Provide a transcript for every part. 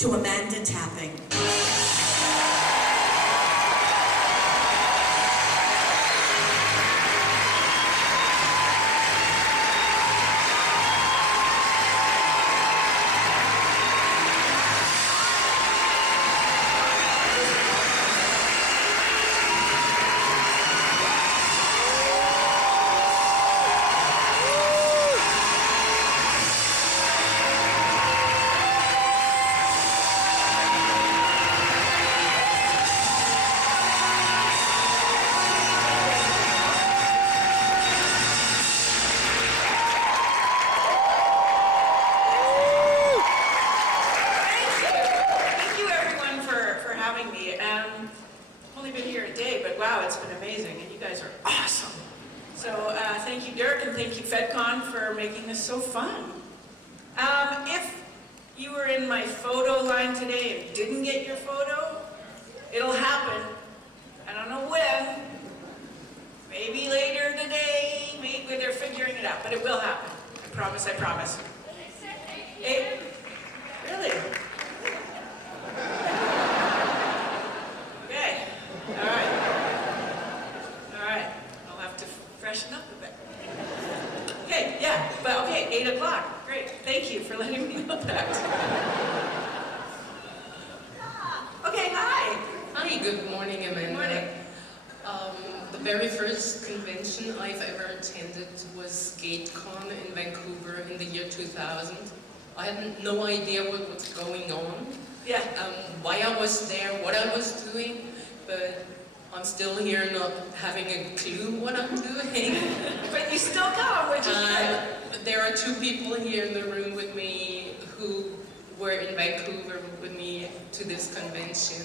to Amanda Tapping. Thank you, Dirk, and thank you, Fedcon, for making this so fun. If you were in my photo line today and didn't get your photo, it'll happen. I don't know when. Maybe later today. Maybe they're figuring it out, but it will happen. I promise, I promise. Hey, really? Okay. All right. All right. I'll have to freshen up a bit. Okay, yeah, but okay, 8 o'clock. Great. Thank you for letting me know that. Okay, hi. Hi, good morning, Amanda. Good morning. The very first convention I've ever attended was GateCon in Vancouver in the year 2000. I had no idea what was going on, Yeah. why I was there, what I was doing, but I'm still here not having a clue what I'm doing. But you still come, which is good. There are 2 people here in the room with me who were in Vancouver with me to this convention.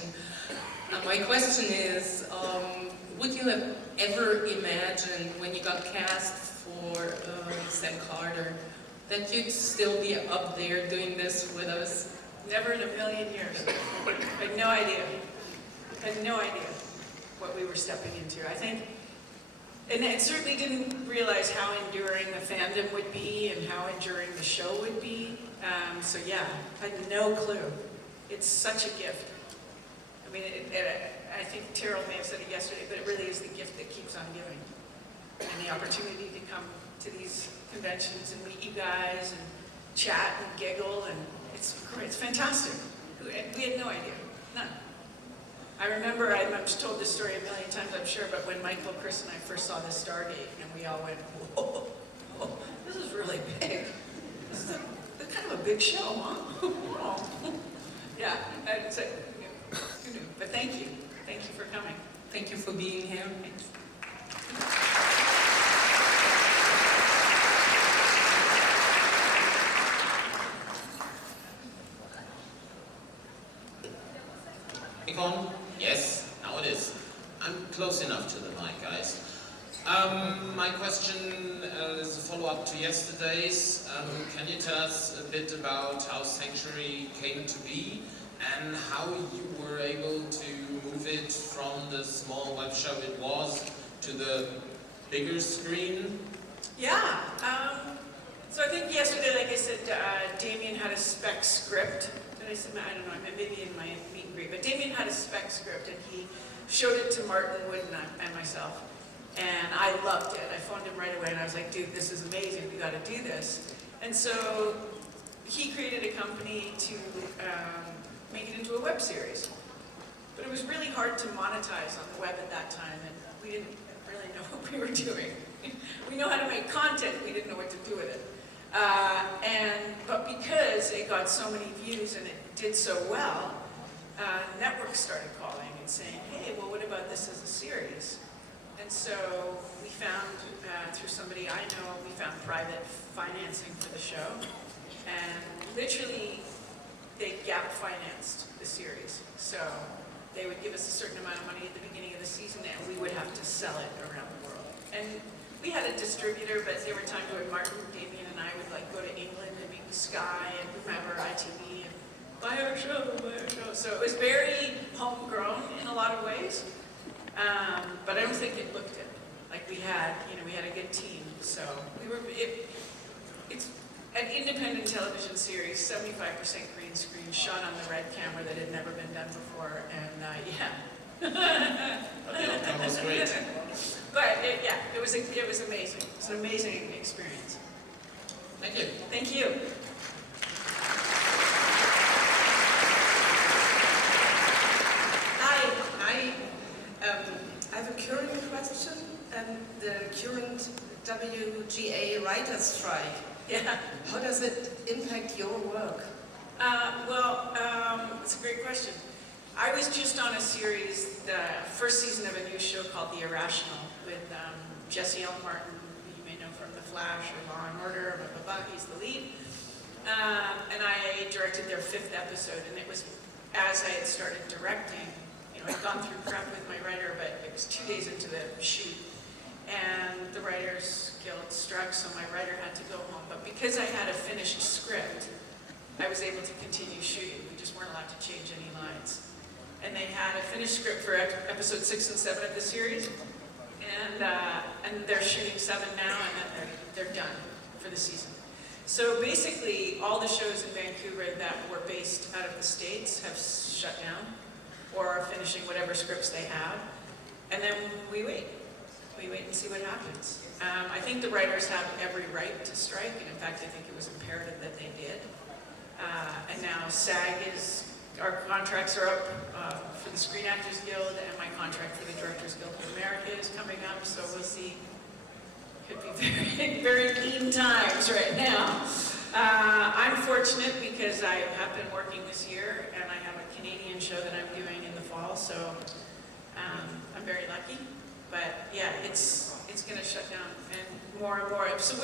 My question is, would you have ever imagined when you got cast for Sam Carter that you'd still be up there doing this with us? Never in a million years. I had no idea. I had no idea what we were stepping into. I think, and I certainly didn't realize how enduring the fandom would be and how enduring the show would be. So yeah, I had no clue. It's such a gift. I mean, I think Terrell may have said it yesterday, but it really is the gift that keeps on giving. And the opportunity to come to these conventions and meet you guys and chat and giggle, and it's great. It's fantastic. We had no idea, none. I remember, I've told this story a million times, I'm sure, but when Michael, Chris, and I first saw this Stargate, and we all went, whoa, whoa, this is really big. This is kind of a big show, huh? Whoa. Yeah, I'd say, who knew? But thank you. Thank you for coming. Thank you for being here. Thanks. On? Yes, now it is. I'm close enough to the mic, guys. My question is a follow-up to yesterday's. Can you tell us a bit about how Sanctuary came to be and how you were able to move it from the small web show it was to the bigger screen? Yeah. So I think yesterday, like I said, Damien had a spec script. And I said, I don't know, maybe in my meet and greet, but Damien had a spec script and he showed it to Martin Wood and myself. And I loved it. I phoned him right away and I was like, dude, this is amazing. We got to do this. And so he created a company to make it into a web series. But it was really hard to monetize on the web at that time, and we didn't really know what we were doing. We know how to make content, we didn't know what to do with it. But because it got so many views and it did so well, networks started calling and saying, hey, well, what about this as a series? And so we found, through somebody I know, we found private financing for the show. And literally, they gap financed the series. So they would give us a certain amount of money at the beginning of the season and we would have to sell it around the world. And we had a distributor, but there were times when Martin, Damien, and I would like go to England and meet with Sky and whomever, ITV, and buy our show, buy our show. So it was very homegrown in a lot of ways. But I don't think it looked it. Like we had a good team. So we were, it's an independent television series, 75% green green screen, shot on the red camera that had never been done before, and yeah. But the outcome was great. But it was amazing. It's an amazing experience. Thank you. Thank you. Hi. I have a current question. The current WGA writer's strike. Yeah. How does it impact your work? It's a great question. I was just on a series, the first season of a new show called The Irrational with Jesse L. Martin, who you may know from The Flash or Law and Order, blah, blah, blah. He's the lead. And I directed their 5th episode, and it was as I had started directing. I'd gone through prep with my writer, but it was 2 days into the shoot, and the Writers Guild struck, so my writer had to go home. But because I had a finished script, I was able to continue shooting. We just weren't allowed to change any lines. And they had a finished script for episode 6 and 7 of the series, and they're shooting 7 now, and then they're done for the season. So basically, all the shows in Vancouver that were based out of the States have shut down, or are finishing whatever scripts they have, and then we wait. We wait and see what happens. I think the writers have every right to strike, and in fact, I think it was imperative that they did. And now our contracts are up for the Screen Actors Guild, and my contract for the Directors Guild of America is coming up, so we'll see. Could be very, very lean times right now. I'm fortunate because I have been working this year, and I have a Canadian show that I'm doing in the fall, so I'm very lucky. But yeah, it's going to shut down, and more. So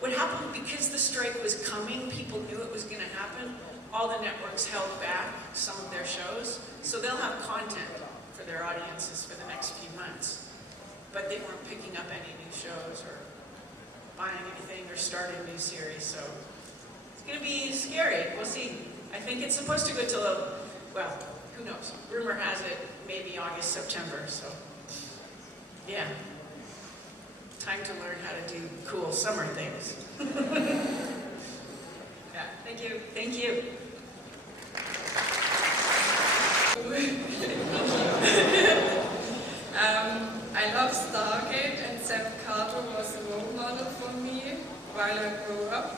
what happened, because the strike was coming, people knew it was going to happen, all the networks held back some of their shows, so they'll have content for their audiences for the next few months. But they weren't picking up any new shows or buying anything or starting new series, so it's going to be scary. We'll see. I think it's supposed to go till, well, who knows? Rumor has it maybe August, September, so yeah. Time to learn how to do cool summer things. Yeah, thank you. Thank you. I love Stargate, and Sam Carter was a role model for me while I grew up.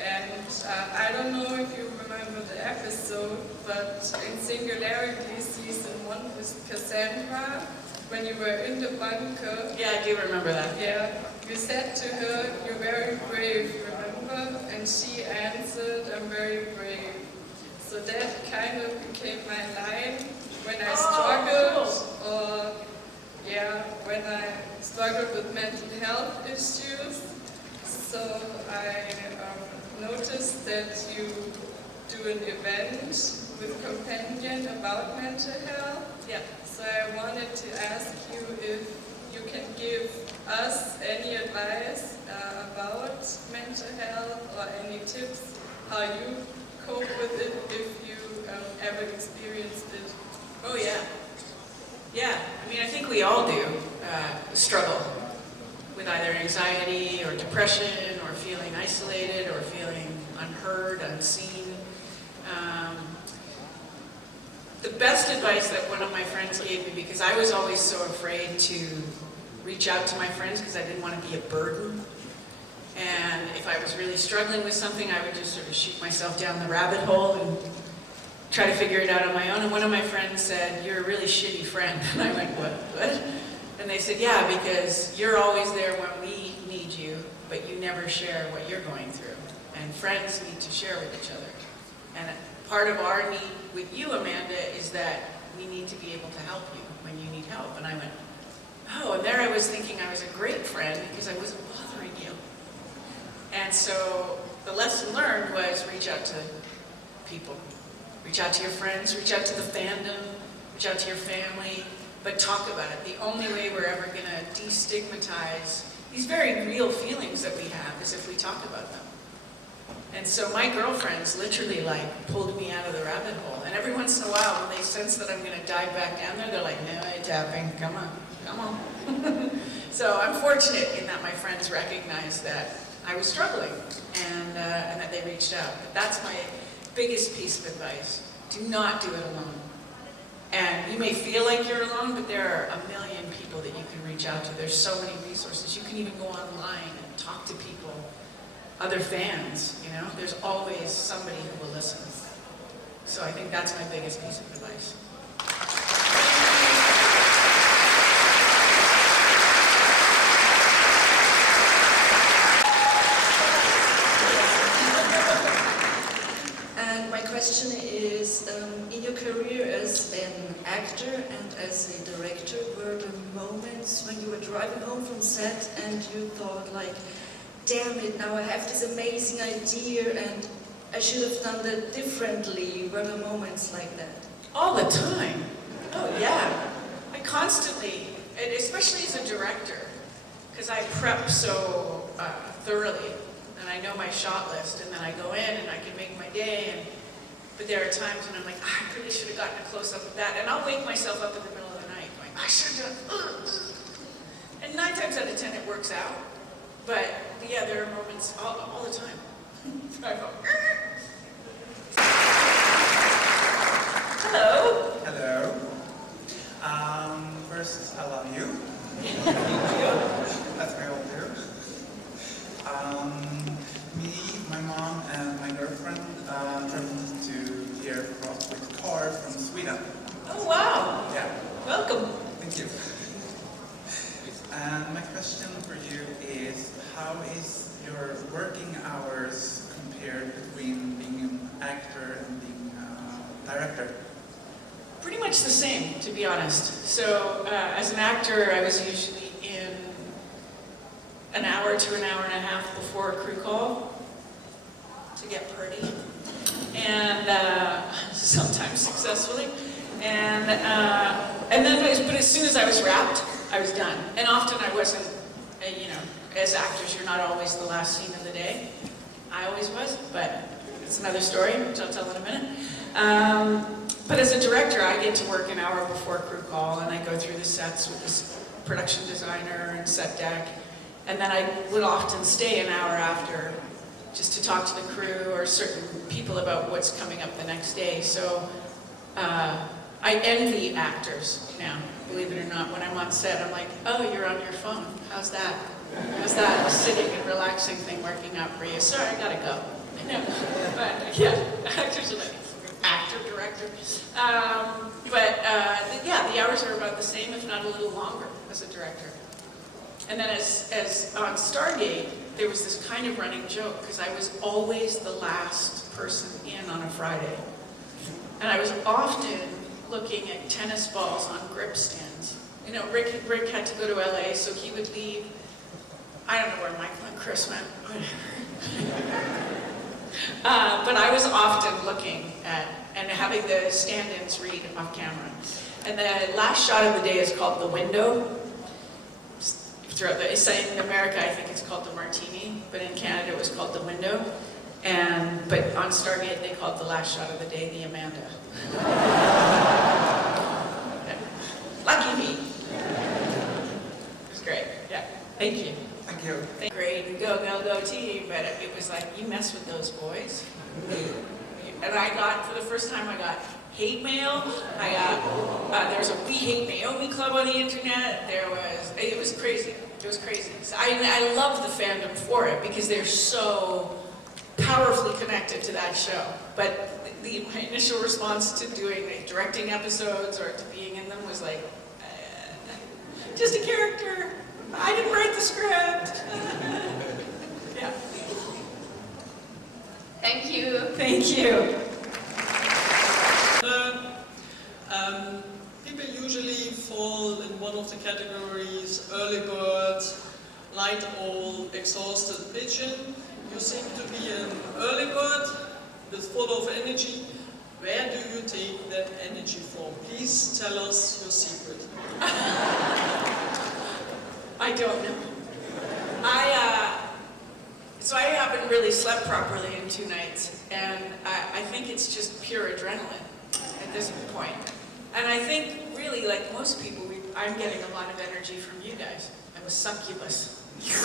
And I don't know if you remember the episode, but in Singularity Season 1 with Cassandra, when you were in the bunker. Yeah, I do remember that. Yeah, you said to her, "You're very brave, remember?" And she answered, "I'm very brave." So that kind of became my line when I struggled, cool. or when I struggled with mental health issues. So I noticed that you do an event with Companion about mental health. Yeah. So I wanted to ask you if you can give us any advice about mental health, or any tips how you cope with it if you ever experienced it. Oh yeah. Yeah, I mean, I think we all do struggle with either anxiety or depression, or feeling isolated, or feeling unheard, unseen. The best advice that one of my friends gave me, because I was always so afraid to reach out to my friends because I didn't want to be a burden. And if I was really struggling with something, I would just sort of shoot myself down the rabbit hole and try to figure it out on my own. And one of my friends said, "You're a really shitty friend." And I went, what? And they said, "Yeah, because you're always there when we need you, but you never share what you're going through. And friends need to share with each other. And part of our need with you, Amanda, is that we need to be able to help you when you need help." And I went, oh, and there I was thinking I was a great friend because I wasn't bothering you. And so the lesson learned was reach out to people. Reach out to your friends, reach out to the fandom, reach out to your family, but talk about it. The only way we're ever going to destigmatize these very real feelings that we have is if we talk about them. And so my girlfriends literally pulled me out of the rabbit hole. And every once in a while, when they sense that I'm going to dive back down there, they're like, "No, tapping, come on. So I'm fortunate in that my friends recognized that I was struggling, and that they reached out. But biggest piece of advice, do not do it alone. And you may feel like you're alone, but there are a million people that you can reach out to. There's so many resources. You can even go online and talk to people, other fans, you know? There's always somebody who will listen. So I think that's my biggest piece of advice. And my question is, in your career as an actor and as a director, were there moments when you were driving home from set and you thought like, damn it, now I have this amazing idea and I should have done that differently? Were there moments like that? All the time. Oh yeah. I constantly, and especially as a director, because I prep so thoroughly, and I know my shot list, and then I go in and I can make my day, but there are times when I'm like, I really should have gotten a close-up of that, and I'll wake myself up in the middle of the night going, I should have done, and 9 times out of 10 it works out, but yeah, there are moments all the time. I go, hello. Hello. First, I love you. As we all do. Me, my mom, and my girlfriend traveled to here with car from Sweden. Oh wow. Yeah. Welcome. Thank you. And my question for you is, how is your working hours compared between being an actor and being a director? Pretty much the same, to be honest. So, as an actor, I was usually in an hour to an hour and a half before a crew call to get pretty, and sometimes successfully. And then, but as soon as I was wrapped, I was done. And often I wasn't, you know, as actors, you're not always the last scene of the day. I always was, but it's another story, which I'll tell in a minute. But as a director, I get to work an hour before a crew call, and I go through the sets with this production designer and set deck, and then I would often stay an hour after just to talk to the crew or certain people about what's coming up the next day. So I envy actors now, believe it or not. When I'm on set, I'm like, oh, you're on your phone. How's that? How's that sitting and relaxing thing working out for you? Sorry, I gotta go. No, but yeah, actors are like, actor, director. Yeah, the hours are about the same, if not a little longer, as a director. And then as on Stargate, there was this kind of running joke, because I was always the last person in on a Friday. And I was often looking at tennis balls on grip stands. You know, Rick had to go to LA, so he would leave. I don't know where Michael and Chris went, but I was often looking at and having the stand-ins read off camera. And the last shot of the day is called the window. In America, I think it's called the martini, but in Canada it was called the window. But on Stargate, they called the last shot of the day the Amanda. Lucky me. It was great. Yeah. Thank you. Thank you. Great and go team, but it was like, you mess with those boys. And I got, for the first time, I got hate mail. I got, there was a We Hate Naomi club on the internet. It was crazy. It was crazy. So I love the fandom for it because they're so powerfully connected to that show. But my initial response to directing episodes or to being in them was like, just a character. I didn't write the script. Yeah. Thank you. Thank you. People usually fall in one of the categories: early bird, night owl, exhausted pigeon. You seem to be an early bird with full of energy. Where do you take that energy from? Please tell us your secret. I don't know. So I haven't really slept properly in 2 nights, and I think it's just pure adrenaline at this point. And I think really, like most people, I'm getting a lot of energy from you guys. I'm a succubus. You know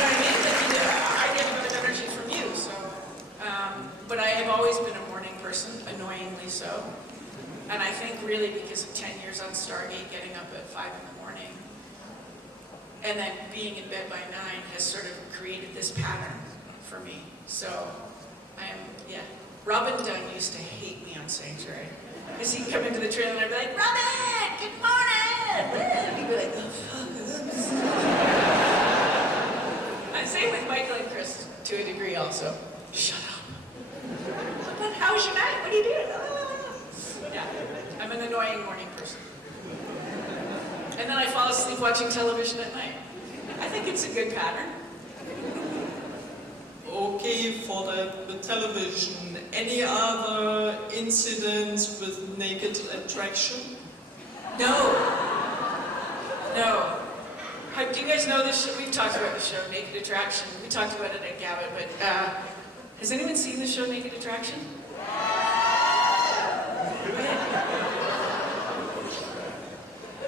what I mean? Like, I get a bit of but I have always been a morning person, annoyingly so. And I think really because of 10 years on Stargate, getting up at 5 in the morning, and then being in bed by 9 has sort of created this pattern for me. So I am, yeah. Robin Dunn used to hate me on Sanctuary. Because he'd come into the trailer and I'd be like, Robin, good morning! And he'd be like, oh, fuck. And same with Michael and Chris, to a degree also. Shut up. But how was your night? What are you doing? Yeah, I'm an annoying morning person. And then I fall asleep watching television at night. I think it's a good pattern. Okay, for the television, any other incidents with naked attraction? No. No. Do you guys know this show? We've talked about the show, Naked Attraction. We talked about it at Gavin, but has anyone seen the show Naked Attraction?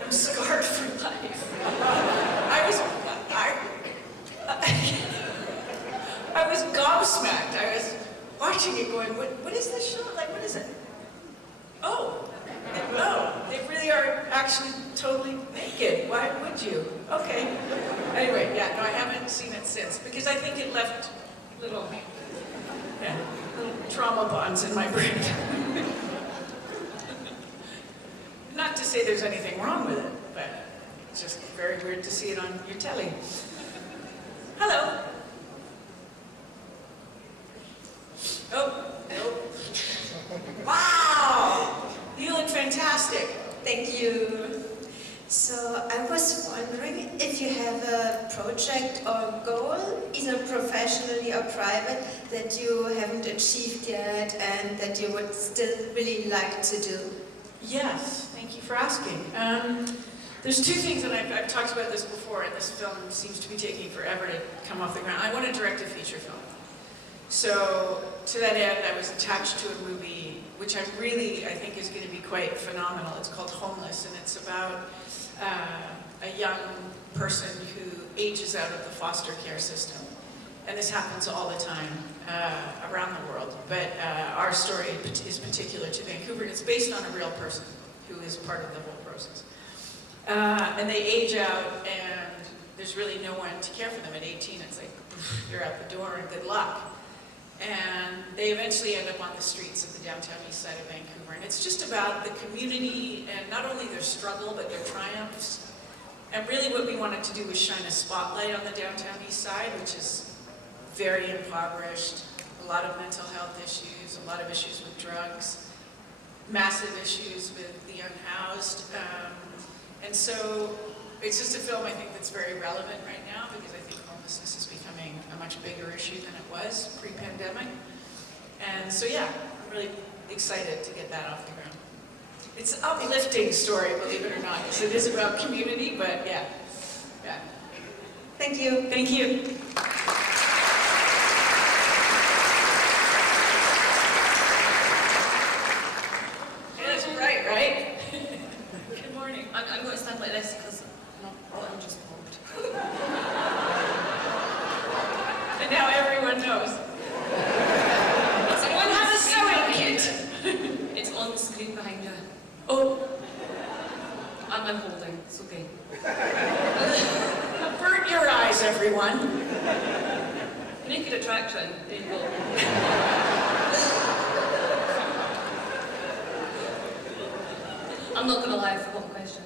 I'm scarred for life. I was gobsmacked. I was watching it going, what is this show? Like, what is it? Oh, they really are actually totally naked. Why would you? Okay. Anyway, yeah, no, I haven't seen it since because I think it left little trauma bonds in my brain. Not to say there's anything wrong with it, but it's just very weird to see it on your telly. Hello. Oh, wow! You look fantastic. Thank you. So I was wondering if you have a project or goal, either professionally or private, that you haven't achieved yet and that you would still really like to do. Yes, thank you for asking. There's two things, and I've talked about this before, and this film seems to be taking forever to come off the ground. I want to direct a feature film. So, to that end, I was attached to a movie, which I think is going to be quite phenomenal. It's called Homeless, and it's about a young person who ages out of the foster care system. And this happens all the time around the world. But our story is particular to Vancouver, and it's based on a real person who is part of the whole process. And they age out, and there's really no one to care for them at 18. It's like, you're out the door and good luck. And they eventually end up on the streets of the downtown east side of Vancouver. And it's just about the community and not only their struggle, but their triumphs. And really what we wanted to do was shine a spotlight on the downtown east side, which is very impoverished, a lot of mental health issues, a lot of issues with drugs, massive issues with the unhoused. And so it's just a film I think that's very relevant right now because I think homelessness is becoming a much bigger issue than it was pre-pandemic. And so yeah, I'm really excited to get that off the ground. It's an uplifting story, believe it or not. So it is about community, but yeah. Thank you. Thank you. Yeah, that's right, right? Good morning. I'm going to stand like this because I'm just bored. And now everyone knows. Everyone has a sewing kit. It's on the screen behind you. Oh, I'm holding. It's okay. avert your eyes, everyone. Naked attraction. There you go. I'm not going to lie, I forgot the question.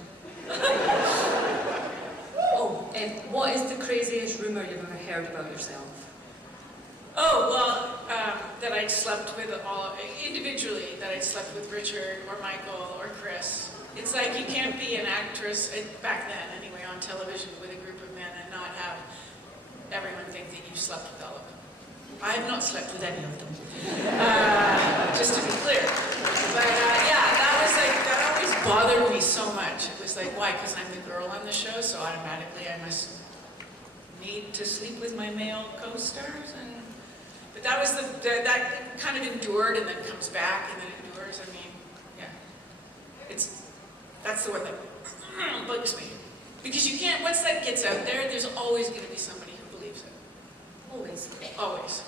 What is the craziest rumour you've ever heard about yourself? Oh, well, that I'd slept with individually, that I'd slept with Richard or Michael or Chris. It's like you can't be an actress, back then anyway, on television with a group of men and not have everyone think that you've slept with all of them. I have not slept with any of them, just to be clear. But that always bothered me so much. It was like, why? Because I'm the girl on the show, so automatically I must need to sleep with my male co-stars. But that was that kind of endured and then comes back and then endures. I mean, yeah, that's the one that bugs me because you can't. Once that gets out there, there's always going to be somebody who believes it. Always. Always,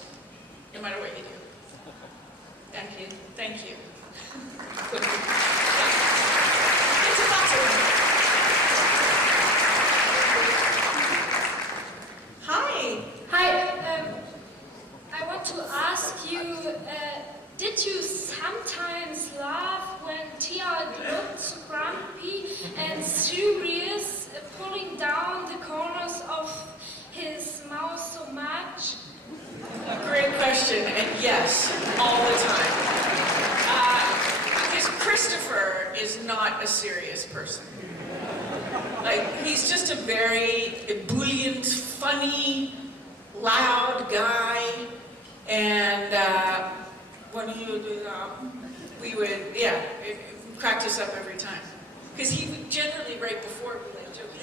no matter what you do. Thank you. It's about to win. Hi. Hi, I want to ask you, did you sometimes laugh when Tia looked grumpy and serious, pulling down the corners of his mouth so much? A great question, and yes, all the time. Because Christopher is not a serious person. Like, he's just a very ebullient, funny, loud guy, and when he would, we would, yeah, it cracked us up every time. Because he would generally, right before, we like joke.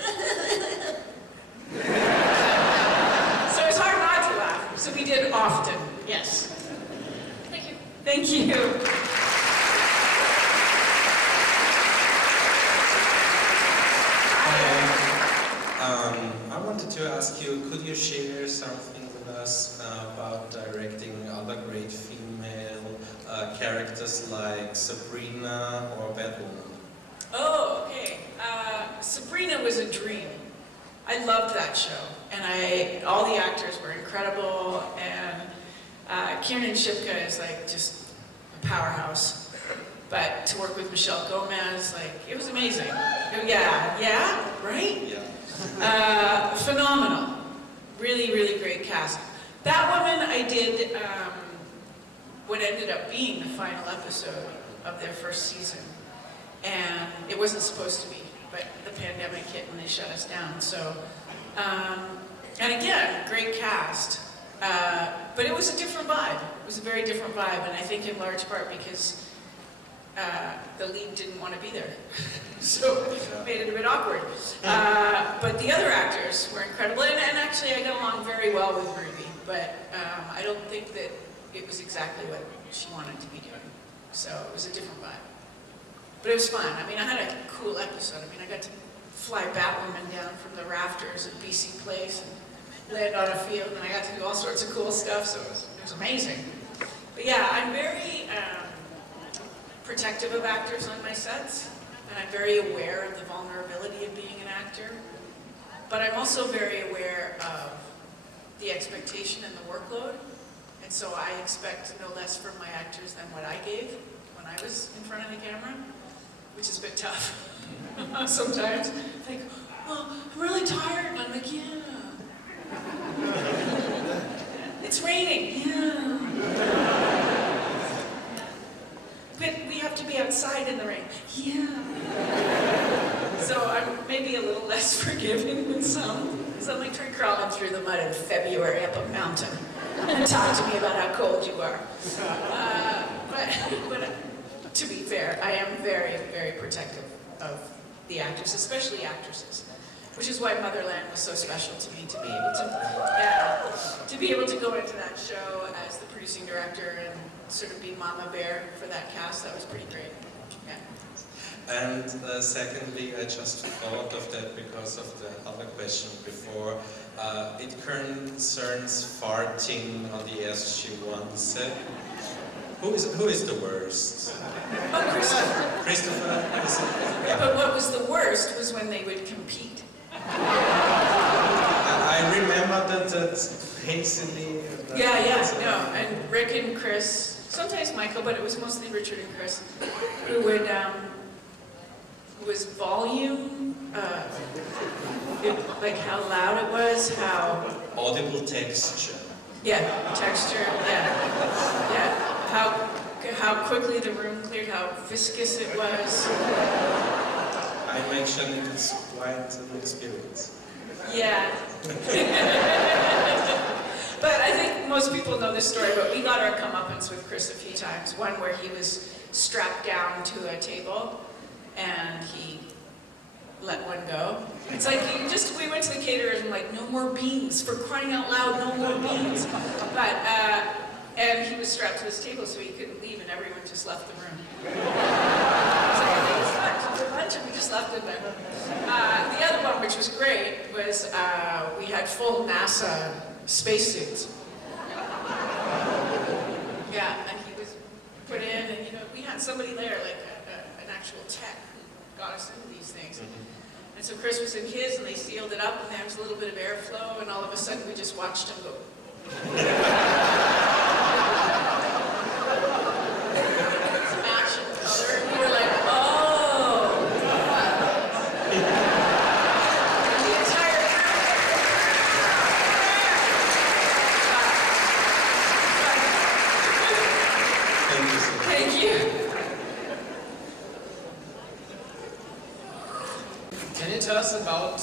So it's hard not to laugh. So we did often, yes. Thank you. Thank you. I wanted to ask you, could you share something with us about directing other great female characters like Sabrina or Batwoman? Oh, okay. Sabrina was a dream. I loved that show, and all the actors were incredible, and Kiernan Shipka is like just a powerhouse. But to work with Michelle Gomez, like, it was amazing. Yeah, right? Yeah. Phenomenal. Really, really great cast. Batwoman, I did what ended up being the final episode of their first season. And it wasn't supposed to be, but the pandemic hit and they shut us down. So, and again, great cast. But it was a different vibe. It was a very different vibe, and I think in large part because the lead didn't want to be there. So it made it a bit awkward. But the other actors were incredible, and actually I got along very well with Ruby, but I don't think that it was exactly what she wanted to be doing. So it was a different vibe. But it was fun. I mean, I had a cool episode. I mean, I got to fly Batwoman down from the rafters at BC Place and land on a field, and I got to do all sorts of cool stuff, so it was amazing. But yeah, I'm very protective of actors on my sets, and I'm very aware of the vulnerability of being an actor. But I'm also very aware of the expectation and the workload, and so I expect no less from my actors than what I gave when I was in front of the camera, which is a bit tough sometimes. Like, oh, I'm really tired, and I'm like, yeah. It's raining, yeah. But we have to be outside in the rain. Yeah. So I'm maybe a little less forgiving than some. So I'm like, try crawling through the mud in February up a mountain and talk to me about how cold you are. But to be fair, I am very, very protective of the actors, especially actresses. Which is why Motherland was so special to me, to be able to go into that show as the producing director and sort of be Mama Bear for that cast. That was pretty great. Yeah. And secondly, I just thought of that because of the other question before. It concerns farting on the SG-1 set. Who is the worst? Oh, Christopher. Christopher? Is it? Yeah. But what was the worst was when they would compete. I remember that hastily. No, and Rick and Chris, sometimes Michael, but it was mostly Richard and Chris, who would, was volume, like how loud it was, how... Audible texture. Yeah, texture, yeah. How quickly the room cleared, how viscous it was. I mentioned it's quite an experience. Yeah. But I think most people know this story, but we got our comeuppance with Chris a few times. One where he was strapped down to a table and he let one go. It's like we went to the caterers and like, no more beans, for crying out loud, no more beans. But, and he was strapped to his table so he couldn't leave and everyone just left the room. And we just left it there. The other one, which was great, was we had full NASA spacesuits. Yeah, and he was put in, and we had somebody there, like an actual tech, who got us into these things. And so Chris was in his, and they sealed it up, and there was a little bit of airflow, and all of a sudden we just watched him go. Match and color, and we were like, oh. The entire Thank you so much. Thank you. Can you tell us about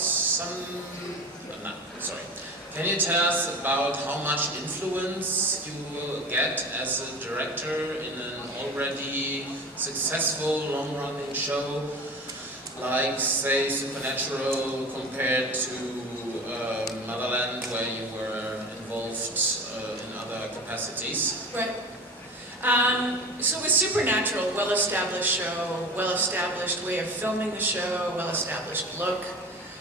Can you tell us about how much influence you will get as a director in an already successful long-running show, like say Supernatural, compared to Motherland, where you were involved in other capacities? Right. So with Supernatural, well-established show, well-established way of filming the show, well-established look.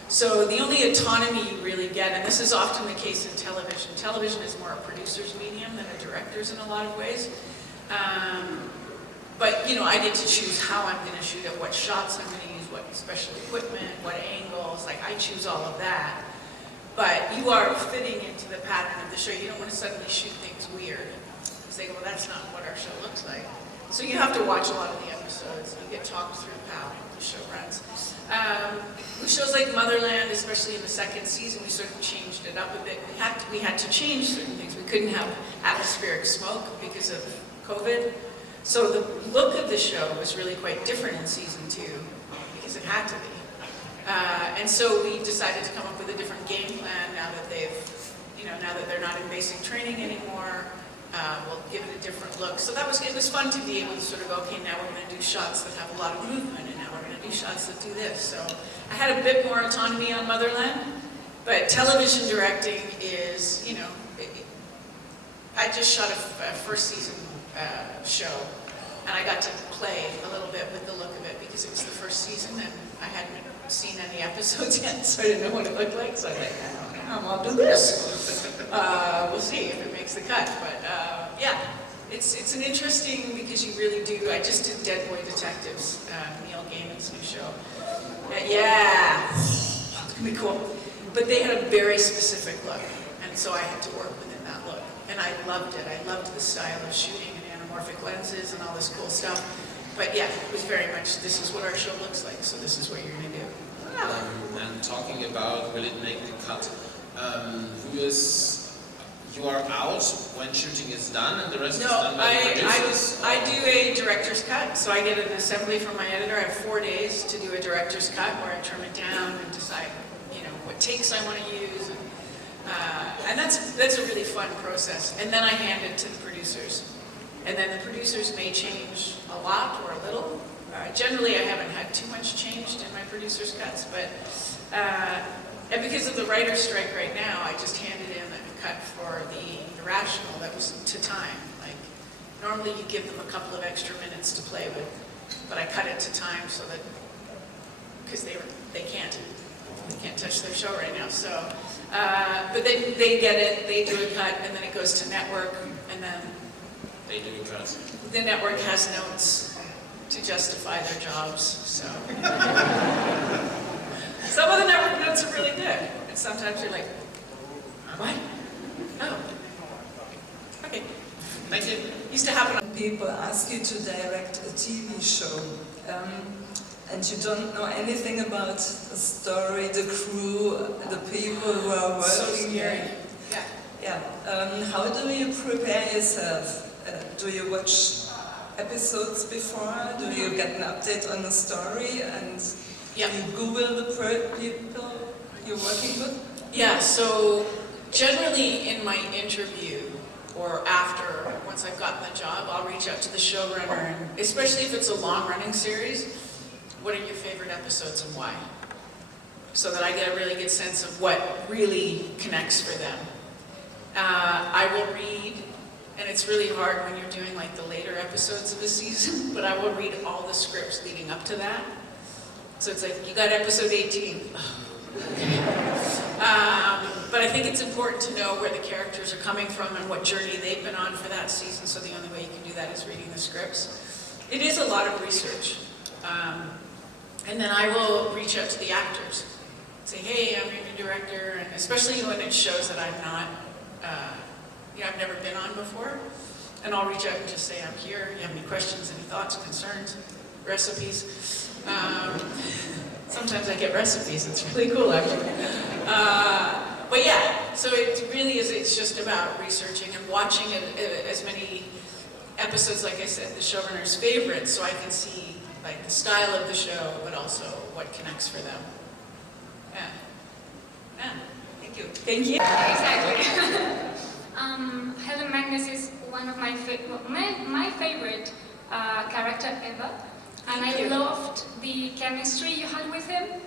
So the only autonomy you really get, and this is often the case in television. Television is more a producer's medium than a director's in a lot of ways. But I get to choose how I'm going to shoot it, what shots I'm going to use, what special equipment, what angles. Like I choose all of that. But you are fitting into the pattern of the show. You don't want to suddenly shoot things weird. Say, well, that's not what our show looks like. So you have to watch a lot of the episodes. You get talked through how the show runs. With shows like Motherland, especially in the second season, we sort of changed it up a bit. We had to change certain things. We couldn't have atmospheric smoke because of COVID. So the look of the show was really quite different in season 2 because it had to be. And so we decided to come up with a different game plan now that now that they're not in basic training anymore. We'll give it a different look. So it was fun to be able to sort of, okay, now we're going to do shots that have a lot of movement, and now we're going to do shots that do this. So I had a bit more autonomy on Motherland, but television directing is, I just shot a first season show, and I got to play a little bit with the look of it because it was the first season, and I hadn't seen any episodes yet, so I didn't know what it looked like. So I was like, I'll do this. We'll see if it makes the cut, but yeah, it's an interesting because you really do. I just did Dead Boy Detectives, Neil Gaiman's new show. Yeah, it's gonna be cool. But they had a very specific look, and so I had to work within that look, and I loved it. I loved the style of shooting and anamorphic lenses and all this cool stuff. But yeah, it was very much, this is what our show looks like, so this is what you're gonna do. And talking about will it make the cut, you are out when shooting is done and the rest is done by the producers? I do a director's cut, so I get an assembly from my editor. I have 4 days to do a director's cut where I trim it down and decide, what takes I want to use. And that's a really fun process. And then I hand it to the producers. And then the producers may change a lot or a little. Generally, I haven't had too much changed in my producers' cuts, but and because of the writer's strike right now, I just handed in a cut for the Irrational that was to time. Like, normally you give them a couple of extra minutes to play with, but I cut it to time so that, because they can't touch their show right now. So, but they get it, they do a cut, and then it goes to network, and then they do a cut. The network has notes to justify their jobs, so. Some of the network notes are really good, and sometimes you're like, what? Oh. Okay. Thank you. Used to happen. People ask you to direct a TV show, and you don't know anything about the story, the crew, the people who are working. So scary. Yeah. How do you prepare yourself? Do you watch episodes before? Do you get an update on the story? And do you Google the people you're working with? Yeah, so generally in my interview or after, once I've gotten the job, I'll reach out to the showrunner, and especially if it's a long-running series, what are your favorite episodes and why? So that I get a really good sense of what really connects for them. I will read, and it's really hard when you're doing like the later episodes of a season, but I will read all the scripts leading up to that. So it's like, you got episode 18. But I think it's important to know where the characters are coming from and what journey they've been on for that season, so the only way you can do that is reading the scripts. It is a lot of research. And then I will reach out to the actors. Say, hey, I'm your new director, and especially when it shows that I'm not, I've never been on before. And I'll reach out and just say, I'm here. You have any questions, any thoughts, concerns, recipes? Sometimes I get recipes. It's really cool, actually. But yeah, so it really is, it's just about researching and watching as many episodes, like I said, the showrunner's favorites, so I can see like the style of the show, but also what connects for them. Yeah. Thank you. Thank you. Exactly. Helen Magnus is one of my favorite character ever, and I loved the chemistry you had with him,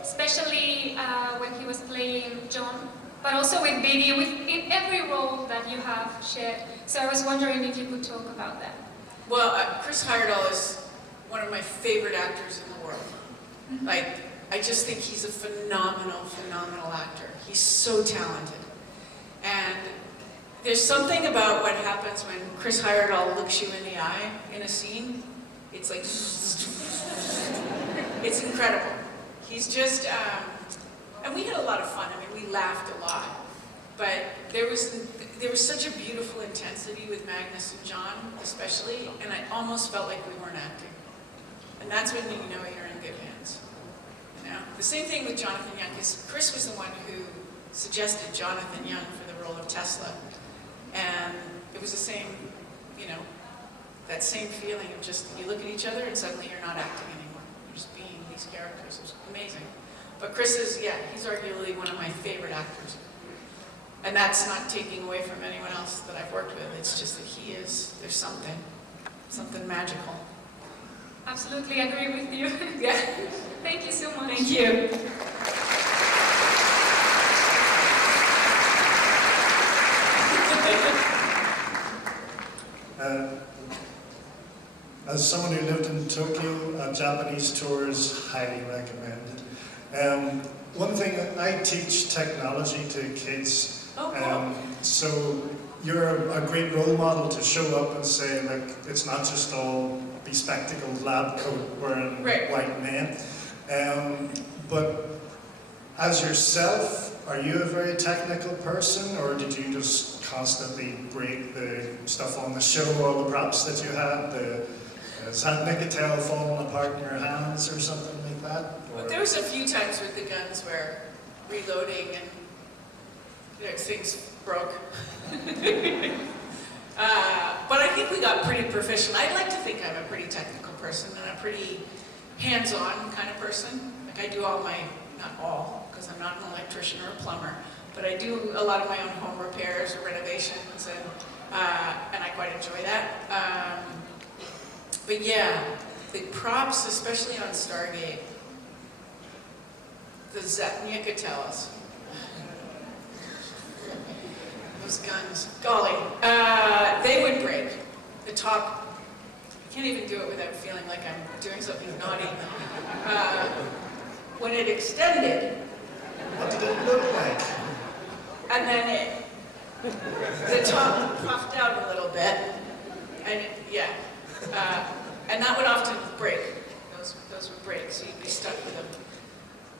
especially when he was playing John, but also with Biddy, in every role that you have shared. So I was wondering if you could talk about that. Well, Chris Heyerdahl is one of my favorite actors in the world. Like, I just think he's a phenomenal, phenomenal actor. He's so talented. And there's something about what happens when Chris Heyerdahl looks you in the eye in a scene. It's like, it's incredible. He's just, and we had a lot of fun. I mean, we laughed a lot. But there was such a beautiful intensity with Magnus and John, especially, and I almost felt like we weren't acting. And that's when you know you're in good hands. You know? The same thing with Jonathan Young, because Chris was the one who suggested Jonathan Young for the role of Tesla. And it was the same, that same feeling of just, you look at each other and suddenly you're not acting anymore. You're just being these characters. It was amazing. But Chris is, he's arguably one of my favorite actors. And that's not taking away from anyone else that I've worked with. It's just that there's something magical. Absolutely agree with you. Yeah. Thank you so much. Thank you. As someone who lived in Tokyo, Japanese tours highly recommended. One thing, I teach technology to kids, oh, cool. So you're a great role model to show up and say, like, it's not just all bespectacled lab coat wearing white men. But as yourself, are you a very technical person, or did you just constantly break the stuff on the show, all the props that you had? Has that Nicotel fallen apart in your hands or something like that? But there was a few times with the guns where reloading and things broke. But I think we got pretty professional. I'd like to think I'm a pretty technical person and a pretty hands-on kind of person. Like I do all my, not all, because I'm not an electrician or a plumber, but I do a lot of my own home repairs or renovations, and I quite enjoy that. But yeah, the props, especially on Stargate, the Nicotels, those guns, golly, they would break. The top, I can't even do it without feeling like I'm doing something naughty. When it extended, what did it look like? And then the top puffed out a little bit, and and that would often break. Those would break, so you'd be stuck with them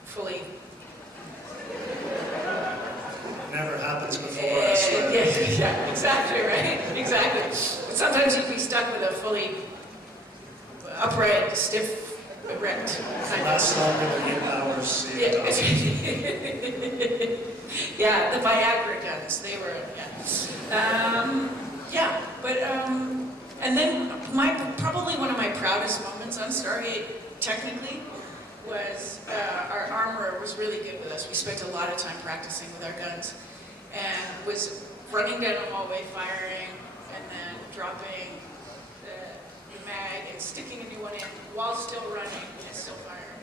fully. Never happens before, I swear. Yeah, exactly, right? Exactly. But sometimes you'd be stuck with a fully upright, stiff, erect. It lasts longer than 8 hours. Yeah, the Viagra guns, they were, and then probably one of my proudest moments on Stargate, technically, was our armorer was really good with us. We spent a lot of time practicing with our guns, and was running down the hallway firing, and then dropping the mag and sticking a new one in while still running and still firing.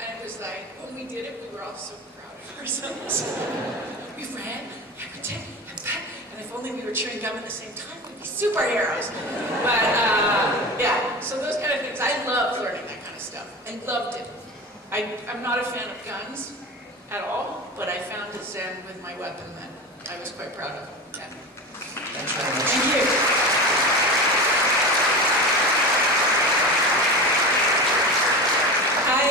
And it was like, when we did it, we were all so proud of ourselves. We ran, and if only we were chewing gum at the same time, we'd be superheroes. But so those kind of things, I loved learning that kind of stuff. I loved it. I'm not a fan of guns, at all, but I found a zen with my weapon that I was quite proud of. Yeah. Thanks very much. Thank you. Hi.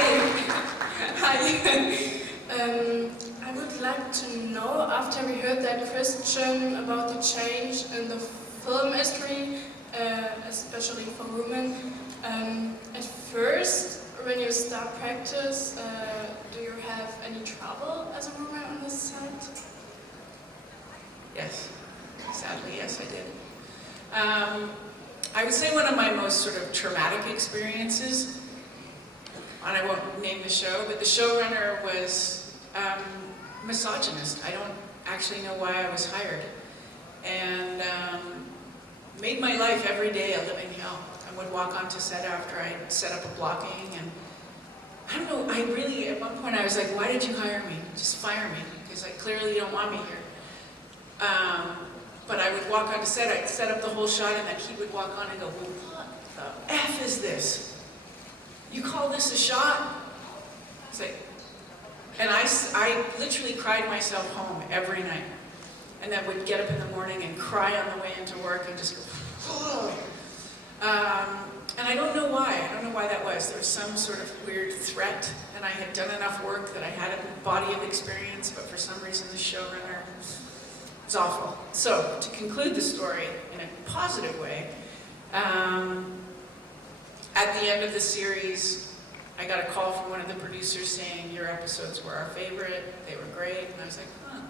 I would like to know, after we heard that question about the change in the film industry, especially for women, at first, when you start practice, do you have any trouble as a woman on this set? Yes. Sadly, yes, I did. I would say one of my most sort of traumatic experiences, and I won't name the show, but the showrunner was misogynist. I don't actually know why I was hired. And made my life every day a living hell. I would walk onto set after I'd set up a blocking, and I don't know, I really, at one point I was like, why did you hire me? Just fire me, because I clearly don't want me here. But I would walk onto set, I'd set up the whole shot, and then he would walk on and go, well, what the F is this? You call this a shot? It's like, and I literally cried myself home every night. And then would get up in the morning and cry on the way into work and just go, oh. And I don't know why. I don't know why that was. There was some sort of weird threat, and I had done enough work that I had a body of experience, but for some reason the showrunner was awful. So, to conclude the story in a positive way, at the end of the series, I got a call from one of the producers saying, your episodes were our favorite, they were great, and I was like, huh,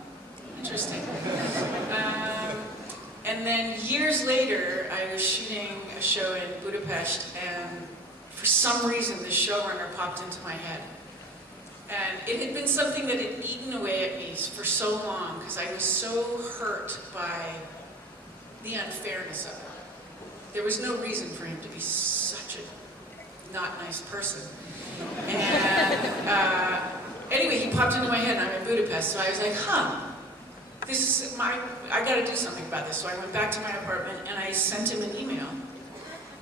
interesting. And then years later, I was shooting a show in Budapest, and for some reason, the showrunner popped into my head. And it had been something that had eaten away at me for so long, because I was so hurt by the unfairness of it. There was no reason for him to be such a not nice person. And anyway, he popped into my head, and I'm in Budapest, so I was like, huh. I gotta do something about this. So I went back to my apartment and I sent him an email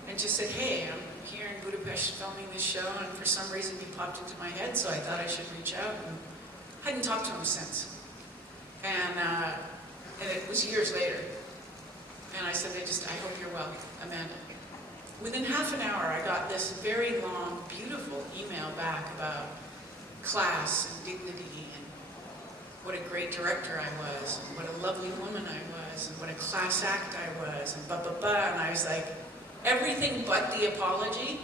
and just said, hey, I'm here in Budapest filming this show, and for some reason he popped into my head, so I thought I should reach out, and I hadn't talked to him since. And it was years later. And I said, I hope you're well, Amanda. Within half an hour, I got this very long, beautiful email back about class and dignity, and what a great director I was, and what a lovely woman I was, and what a class act I was, and and I was like, everything but the apology,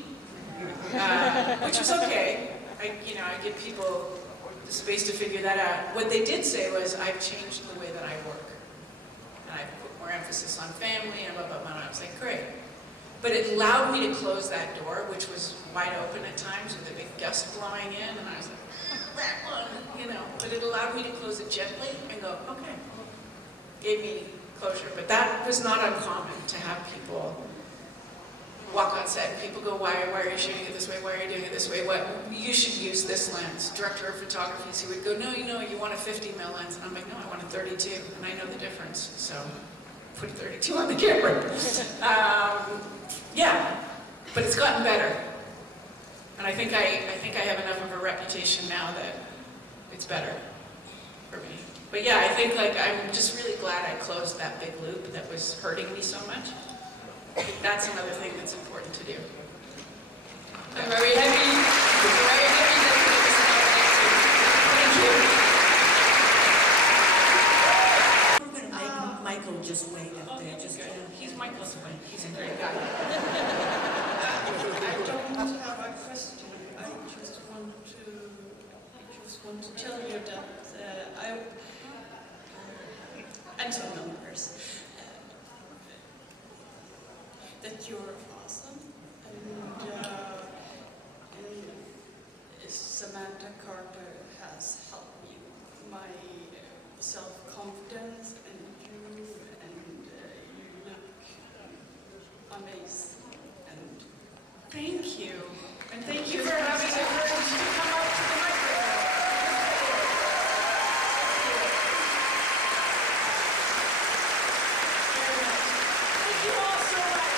which was okay. I give people the space to figure that out. What they did say was, I've changed the way that I work, and I've put more emphasis on family, and and I was like, great. But it allowed me to close that door, which was wide open at times with a big gust blowing in, and I was like, that one, but it allowed me to close it gently and go, okay. Gave me closure. But that was not uncommon, to have people walk on set and people go, why are you shooting it this way? Why are you doing it this way? You should use this lens. Director of photography, he would go, no, you want a 50 mil lens. And I'm like, no, I want a 32, and I know the difference. So put a 32 on the camera. Yeah, but it's gotten better. And I think I have enough of a reputation now that it's better for me. But yeah, I think I'm just really glad I closed that big loop that was hurting me so much. I think that's another thing that's important to do. I'm very happy. We're going to make Michael just wait up there. Just he's Michael's friend. He's a great guy. I don't have a question. I just want to tell you that and some numbers that you're awesome, and Samantha Carter has helped me my self-confidence, and you look amazing. And thank you. And thank you for having the courage to come up to the microphone. Thank you all so much.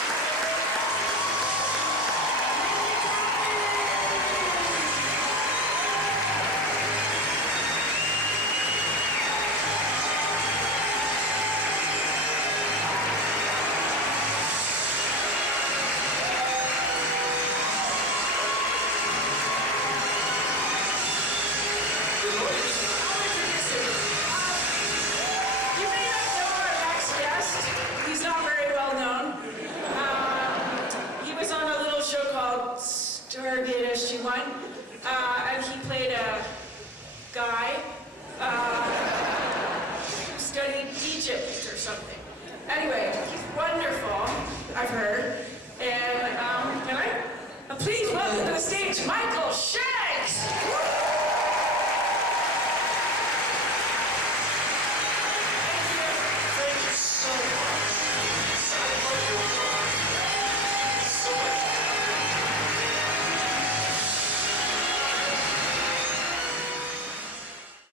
SG-1, and he played a guy who studied Egypt or something. Anyway, he's wonderful, I've heard. And please welcome to the stage, Michael Shanks!